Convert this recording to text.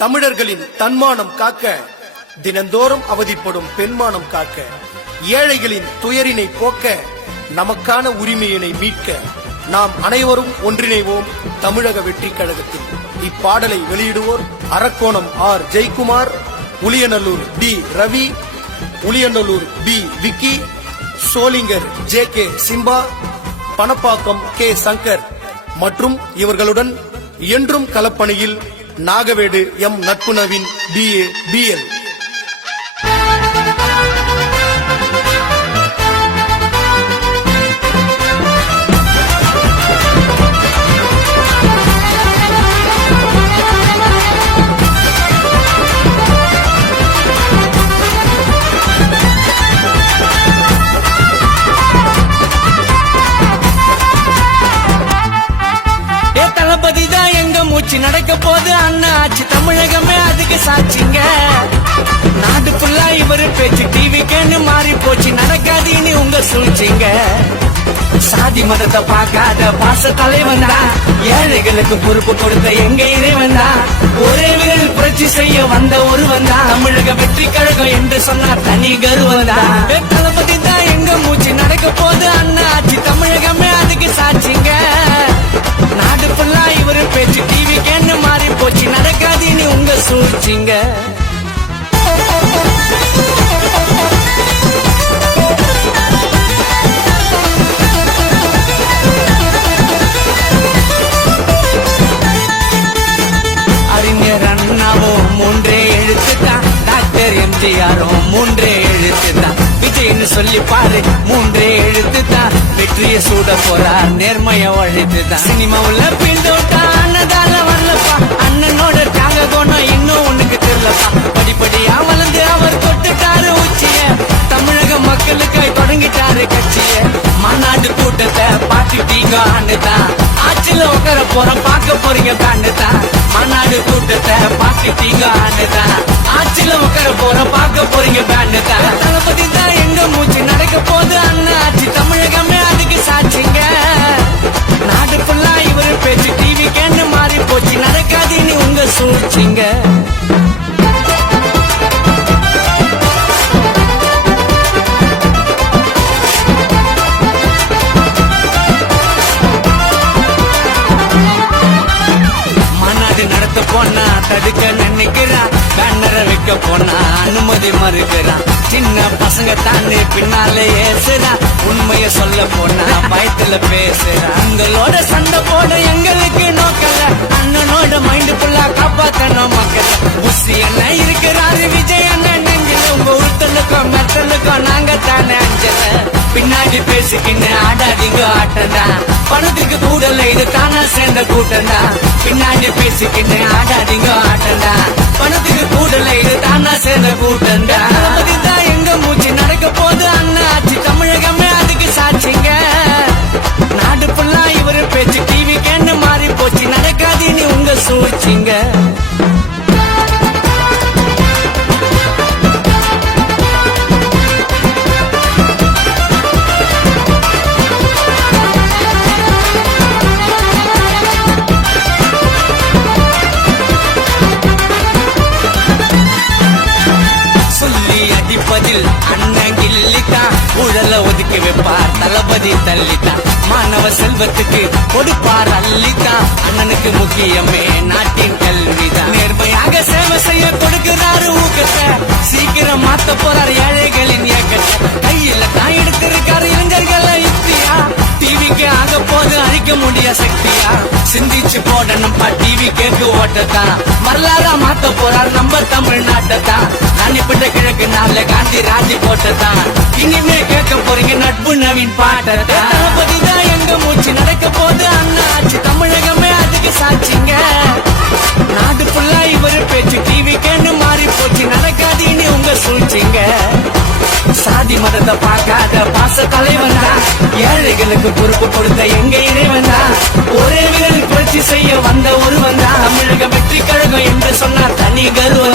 தமிழர்களின் தன்மானம் காக்க, தினந்தோறும் அவதிப்படும் பெண்மானம் காக்க, ஏழைகளின் துயரினை போக்க, நமக்கான உரிமையினை மீட்க நாம் அனைவரும் ஒன்றிணைவோம் தமிழக வெற்றி கழகத்தில். இப்பாடலை வெளியிடுவோர் Arakkonam R Jayakumar, Uliyanallur T Ravi, Uliyanallur P Vicky, Sholinghur J K Simba, Panapakkam K Shankar மற்றும் இவர்களுடன் என்றும் களப்பணியில் நாகவேடு எம் நட்புணவின் BA BL. நடக்க போது அண்ணா ஆச்சு தமிழகமே அதுக்கு சாட்சிங்க. நாடு ஃபுல்லா இவரு பேச்சு டிவிக்கேன்னு மாறி போச்சு, நடக்காது இனி உங்க சூழ்ச்சிங்க. சாதி மதத்தை பார்க்காத பாச தலைவன் தான், ஏழைகளுக்கு பொறுப்பு கொடுத்த எங்க இறைவன் தான், ஒரே விரல் புரட்சி செய்ய வந்த ஒருவன் தான், தமிழக வெற்றி கழகம் என்று சொன்னா தனி கருவன் தான். தளபதி தான் எங்க மூச்சு, நடக்க போது அண்ணா ஆச்சு தமிழகமே அதுக்கு சாட்சிங்க. நாடு ஃபுல்லா இவரு பேச்சு டிவிக்கேன்னு மாறி போச்சு, நடக்காது நீ உங்க சூழ்ச்சிங்க. அறிஞர் அண்ணாவும் மூன்றே எழுத்துதான், டாக்டர் எம்ஜிஆரும் மூன்றே எழுத்துதான், விஜய்னு சொல்லி பாரு மூன்றே எழுத்துதான், வெற்றிய சூட போறார் நேர்மைய உழைத்துதான். சினிமாவுல பிந்தோட்டா அண்ணதால வரலப்பா, அண்ணனோட தியாக குணம் இன்னும் உனக்கு தெரியலப்பா. படிப்படியா வளர்ந்து அவர் தொட்டுட்டாரு உச்சிய, தமிழக மக்களுக்காய் தொடங்கிட்டாரு கட்சிய. மாநாடு கூட்டத்தை பாத்துட்டீங்க ஆண்டுதான், ஆட்சியில உட்கார போறோம் பார்க்க போறீங்க தாண்டுதான். மாநாடு கூட்டத்தை பாத்துட்டீங்க ஆண்டுதான், ஆட்சியில உட்கார போறோம் பார்க்க போறீங்க தாண்டுதான். தளபதி தான் எங்க மூச்சு, நடக்க போது அண்ணா ஆட்சி தமிழகமே அதுக்கு சாட்சிங்க. நாடு ஃபுல்லா இவரு பேச்சு டிவிக்கேன்னு மாறி போச்சு, நடக்காது நீ உங்க சூழ்ச்சிங்க. மாநாடு நடத்த போனா தடுக்க நினைக்கிறான், பேனரை வைக்க போனா அனுமதி மறுக்கிறான். சின்ன பசங்க தாண்டி பின்னாலே ஏசுறான், உண்மைய சொல்ல போனா பயத்துல பேசுறான். உங்களோட சண்டை போட எங்களுக்கு நோக்கல, அண்ணனோட மைண்ட் ஃபுல்லா காப்பாத்தணும் மக்கள். புஷி என்ன இருக்கிறாரு விஜய் அண்ணன் நெஞ்சில, உங்க உருத்தலுக்கும் மெத்தலுக்கும் நாங்க தானே அஞ்சல. பின்னாடி பேசிக்கின்னு ஆடாதீங்க ஆட்டம்தான், பணத்துக்கு கூடல இது தானா சேர்ந்த கூட்டம்தான். பின்னாடி பேசிக்கின்னு ஆடாதீங்க ஆட்டம்தான், பணத்துக்கு கூடல இது தானா சேர்ந்த கூட்டம்தான். அதுதான் எங்க மூச்சு, நடக்க போது அண்ணா ஆட்சி தமிழகமே அதுக்கு சாட்சிங்க. நாடு ஃபுல்லா இவரு பேச்சு டிவிக்கேன்னு மாறி போச்சு, நடக்காது நீ உங்க சூழ்ச்சிங்க. அடிப்பதில் அண்ணன் கிள்ளித்தான், ஊழல ஒதுக்கி வைப்பார் தளபதி தள்ளித்தான். மாணவ செல்வத்துக்கு கொடுப்பார் அள்ளித்தான், அண்ணனுக்கு முக்கியமே நாட்டின் கல்விதான். நேர்மையாக சேவை செய்ய கொடுக்கிறாரு ஊக்கத்தை, சீக்கிரம் மாத்த போறார் ஏழைகளின் இயக்கத்தை. கையில தான் எடுத்திருக்காரு இளைஞர்களை யுக்தியா, டிவிக்கு ஆக போது அழிக்க முடிய சக்தியா. சிந்திச்சு போடணும் டிவி கேக்கு ஓட்டத்தான், வரலாறா மாத்த போறார் நம்ம தமிழ்நாட்டத்தான். ராணிப்பட்ட கிழக்கு நாள்ல காந்தி ராஜி போட்டதான், இனிமே கேட்க போறீங்க நட்பு நவீன் பாட்டத்தான். தளபதி தான் எங்க மூச்சு, நடக்க போது அண்ணா ஆட்சி தமிழகமே அதுக்கு சாட்சிங்க. நாடு ஃபுல்லா இவரு பேச்சு டிவிக்கேன்னு மாறி போச்சு, நடக்காது இனி உங்க சூழ்ச்சிங்க. சாதி மதத்தை பார்க்காத பாச தலைவன் தான், ஏழைகளுக்கு பொறுப்பு கொடுத்த எங்க இறைவன் தான், ஒரே விரல் புரட்சி செய்ய வந்த ஒருவன் தான், தமிழக வெற்றி கழகம் என்று சொன்னார் தனி கருவ